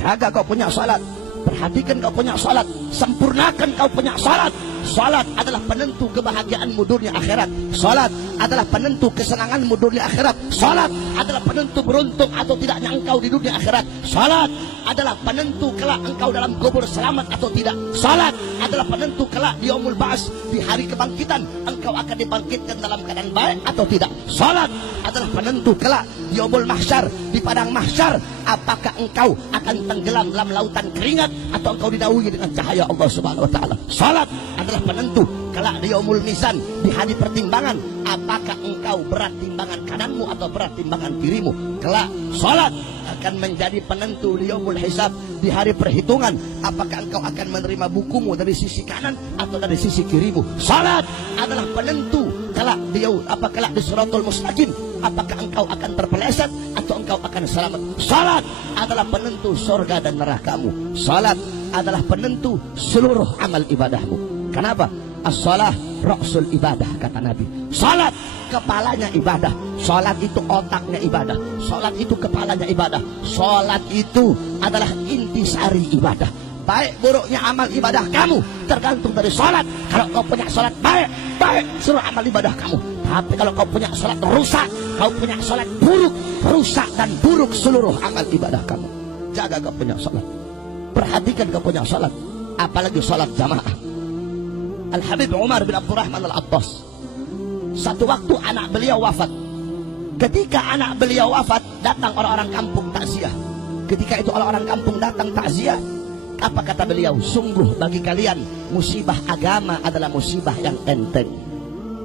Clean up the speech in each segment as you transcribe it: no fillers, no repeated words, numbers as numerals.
Jaga kau punya salat, perhatikan kau punya salat, sempurnakan kau punya salat. Salat adalah penentu kebahagiaanmu dunia akhirat. Salat adalah penentu kesenanganmu dunia akhirat. Salat adalah penentu beruntung atau tidaknya engkau di dunia akhirat. Salat adalah penentu kelak engkau dalam kubur selamat atau tidak. Salat adalah penentu kelak di yaumul ba'ats, di hari kebangkitan, engkau akan dibangkitkan dalam keadaan baik atau tidak. Salat adalah penentu kelak di yaumul mahsyar, di padang mahsyar, apakah engkau akan tenggelam dalam lautan keringat atau engkau dinaungi dengan cahaya Allah Subhanahu wa taala. Salat adalah penentu kelak di yaumul mizan, di hari pertimbangan, apakah engkau berat timbangan kananmu atau berat timbangan kirimu. Kelak salat akan menjadi penentu di yaumul hisab, di hari perhitungan, apakah engkau akan menerima bukumu dari sisi kanan atau dari sisi kirimu. Salat adalah penentu kelak di siratul mustaqim, apakah engkau akan terpeleset atau engkau akan selamat. Salat adalah penentu surga dan nerakamu. Salat adalah penentu seluruh amal ibadahmu. Kenapa? As-salah ra'sul ibadah, kata Nabi. Salat kepalanya ibadah. Salat itu otaknya ibadah. Salat itu kepalanya ibadah. Salat itu adalah intisari ibadah. Baik buruknya amal ibadah kamu tergantung dari salat. Kalau kau punya salat baik, baik seluruh amal ibadah kamu. Tapi kalau kau punya salat rusak, kau punya salat buruk, rusak dan buruk seluruh amal ibadah kamu. Jaga kau punya salat, perhatikan kau punya salat, apalagi salat jamaah. Al-Habib Umar bin Abdurrahman Al-Abbas, satu waktu anak beliau wafat. Ketika anak beliau wafat, datang orang-orang kampung takziah. Ketika itu orang-orang kampung datang takziah, apa kata beliau? Sungguh bagi kalian musibah agama adalah musibah yang enteng.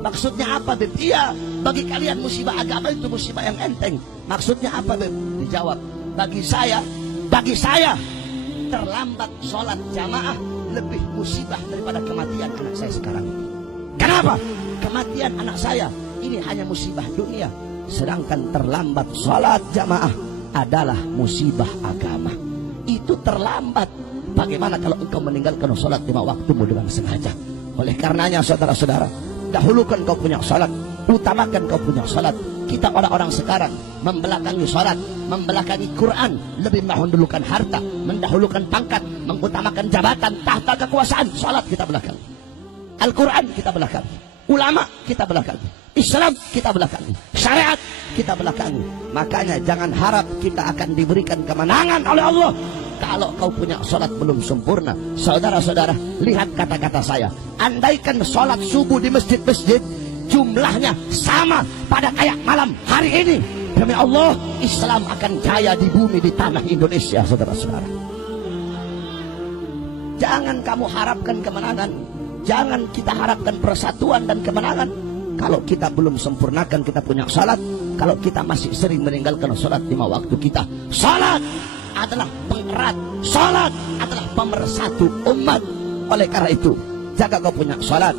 Maksudnya apa, Beb? Iya, bagi kalian musibah agama itu musibah yang enteng. Maksudnya apa, Beb? Dijawab, bagi saya terlambat sholat jamaah lebih musibah daripada kematian anak saya sekarang. Kenapa? Kematian anak saya ini hanya musibah dunia, sedangkan terlambat sholat jamaah adalah musibah agama. Itu terlambat. Bagaimana kalau engkau meninggalkan sholat 5 waktumu dengan sengaja? Oleh karenanya saudara-saudara, dahulukan kau punya sholat, utamakan kau punya sholat. Kita orang-orang sekarang membelakangi sholat, membelakangi Quran, lebih mendahulukan harta, mendahulukan pangkat, mengutamakan jabatan, tahta kekuasaan. Sholat kita belakang, Al-Quran kita belakang, ulama kita belakang, Islam kita belakang, syariat kita belakang. Makanya jangan harap kita akan diberikan kemenangan oleh Allah kalau kau punya sholat belum sempurna. Saudara-saudara, lihat kata-kata saya. Andaikan sholat subuh di masjid-masjid jumlahnya sama pada kayak malam hari ini, demi Allah Islam akan jaya di bumi, di tanah Indonesia. Saudara-saudara, jangan kamu harapkan kemenangan, jangan kita harapkan persatuan dan kemenangan kalau kita belum sempurnakan kita punya salat, kalau kita masih sering meninggalkan salat 5 waktu kita. Salat adalah pengerat, salat adalah pemersatu umat. Oleh karena itu, jaga kau punya salat.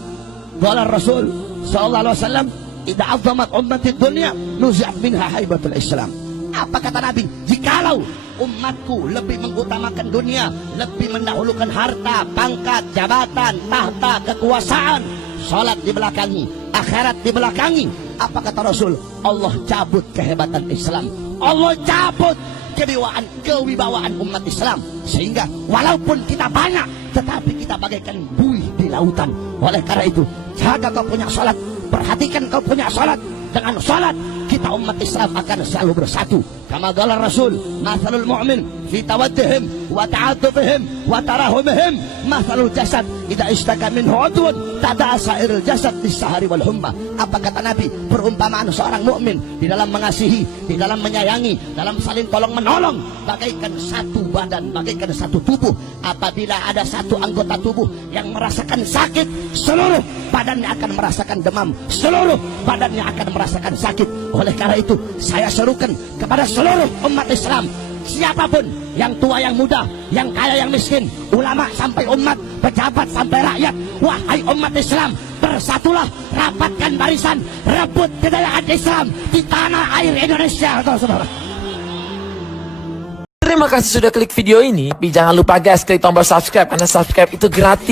Qala Rasul sallallahu alaihi wasallam, "Idza 'azzamat ummatid dunya, nuzi'at minha haibatul Islam." Apa kata Nabi? Jikalau umatku lebih mengutamakan dunia, lebih mendahulukan harta, pangkat, jabatan, tahta, kekuasaan, salat dibelakangi, akhirat dibelakangi, apa kata Rasul? Allah cabut kehebatan Islam, Allah cabut kewibawaan umat Islam, sehingga walaupun kita banyak tetapi kita bagaikan buih di lautan. Oleh karena itu, jaga kau punya salat, perhatikan kau punya salat. Dengan salat kita umat Islam akan selalu bersatu. Kama qala Rasul, mathalul mu'min fi tawaddihim wa ta'atufihim wa tarahumihim mathalul jasad idza ishtaka minhu 'udwun tada'a sa'irul jasad bis-sahari wal humma. Apa kata Nabi? Perumpamaan seorang mukmin di dalam mengasihi, di dalam menyayangi, dalam saling tolong menolong, bagaikan satu badan, bagaikan satu tubuh. Apabila ada satu anggota tubuh yang merasakan sakit, seluruh badannya akan merasakan demam, seluruh badannya akan merasakan sakit. Oleh karena itu, saya serukan kepada seluruh umat Islam, siapapun, yang tua yang muda, yang kaya yang miskin, ulama sampai umat, pejabat sampai rakyat, wahai umat Islam, bersatulah, rapatkan barisan, rebut kejayaan Islam di tanah air Indonesia. Saudara, terima kasih sudah klik video ini, tapi jangan lupa guys, klik tombol subscribe, karena subscribe itu gratis.